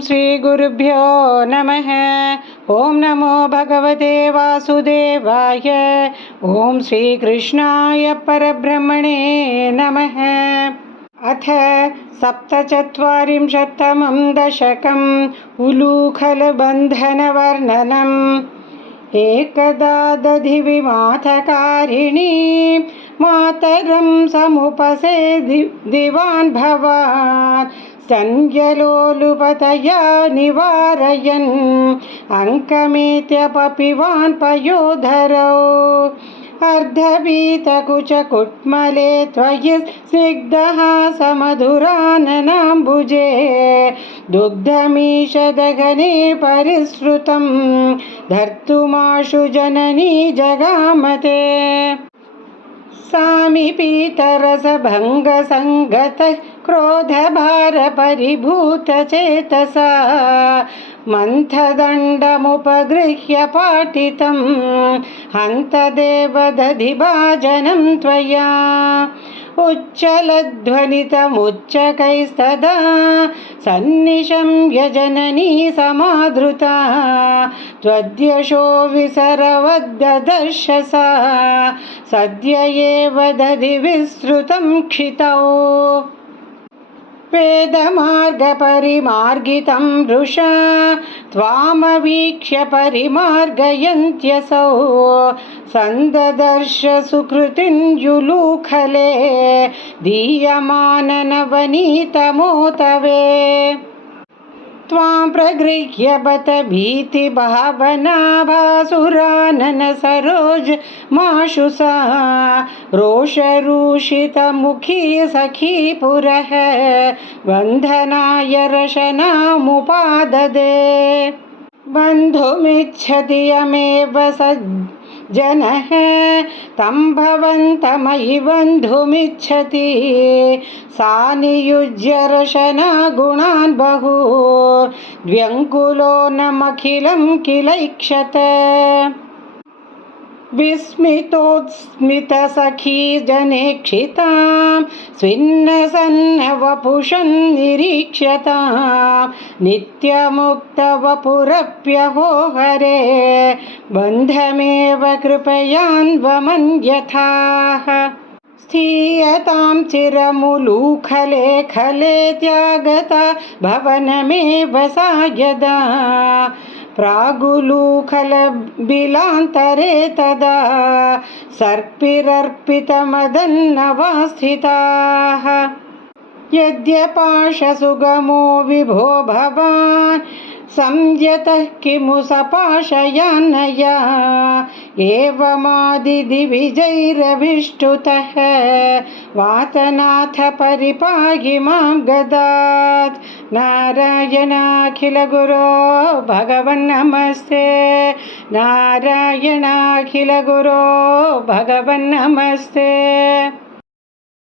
श्रीगुरुभ्यो नमः। ओं नमो भगवते वासुदेवाय। ओं श्रीकृष्णाय परब्रह्मणे नमः। अथ सप्तचत्वारिंशत्तमं दशकम् उलूखलबन्धनवर्णनम्। एकदा दधिविमाथकारिणी मातरं समुपसेदिवान् भवान् स्तन्यलोलुपतया निवारयन् अङ्कमेत्यपपिवान् पयोधरौ अर्धपीतकुचकुट्मले त्वयि स्निग्धः समधुराननाम्बुजे दुग्धमीषदगने परिसृतं धर्तुमाशु जननी जगामते सामिपीतरसभङ्गसङ्गतः क्रोधभारपरिभूतचेतसा मन्थदण्डमुपगृह्य पाटितं हन्तदेवदधिभाजनं त्वया उच्चलध्वनितमुच्चकैस्तदा सन्निशम्य जननी समाधृता त्वद्यशो विसरवद्ददर्श सा सद्य एव दधिविसृतं क्षितौ वेदमार्गपरिमार्गितं वृषा त्वामवीक्ष्य परिमार्गयन्त्यसौ सन्ददर्श सुकृतिञ्जुलूखले दीयमाननवनीतमोतवे त्वां प्रगृह्य बत भीतिभावनाभासुरानन सरोज माशु सा रोषरूषितमुखी सखी पुरः बन्धनाय रशनामुपाददे बन्धुमिच्छति यमेव सज्जनः तं भवन्तमयि बन्धुमिच्छति सा नियुज्य रशना गुणान् बहु द्व्यङ्कुलो नमखिलं किलैक्षत विस्मितोत्स्मितसखी जनेक्षितां स्विन्नसन्नवपुषं निरीक्ष्यतां नित्यमुक्तवपुरप्यहो हरे बन्धमेव कृपयान्वमन्यथाः स्थीयतां चिरमुलूखले खले त्यागता भवनमेव सा यदा प्रागुलूखलबिलान्तरे तदा सर्पिरर्पितमदन्नवास्थिताः यद्यपाशसुगमो विभो भवान् संयतः किमु सपाशयान्नया एवमादिदिविजैरभिष्टुतः वातनाथ परिपाहि मां गदात् नारायणाखिलगुरो भगवन्नमस्ते नारायणाखिलगुरो भगवन्नमस्ते।